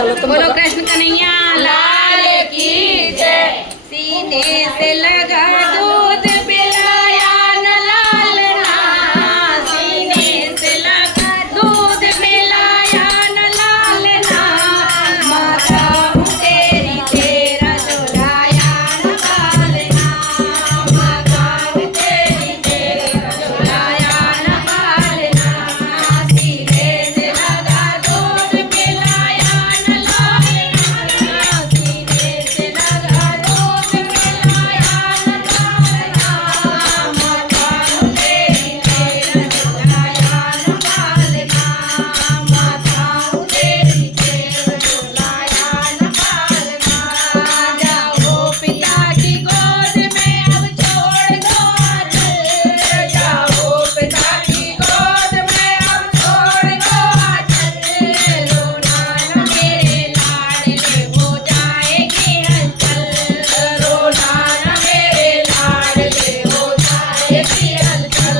चलो तुम बोलो बताओ। कृष्ण कन्हैया लाल की जय। सीने से लगा दूध पिलाया न लालना, सीने से लगा दूध पिलाया न लालना, माता हूँ तेरी तेरा झुलाया न पालना, माता हूँ तेरी तेरा झुलाया न पालना, सीने से लगा दूध पिलाया न लालना, सीने से लगा दूध पिलाया न लालना, माता हूँ तेरी तेरा झुलाया न पालना, माता हूँ तेरी तेरा झुलाया न पालना। जाओ पिता की गोद में अब छोड़ दो आंचल, जाओ पिता की गोद में अब छोड़ दो आंचल, रोना न मेरे लाडले हो जाएगी हलचल, रोना न मेरे लाडले हो जाएगी हलचल।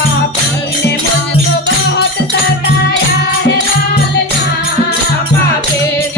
पापी ने मुझको बहुत सताया है लालना, पापी ने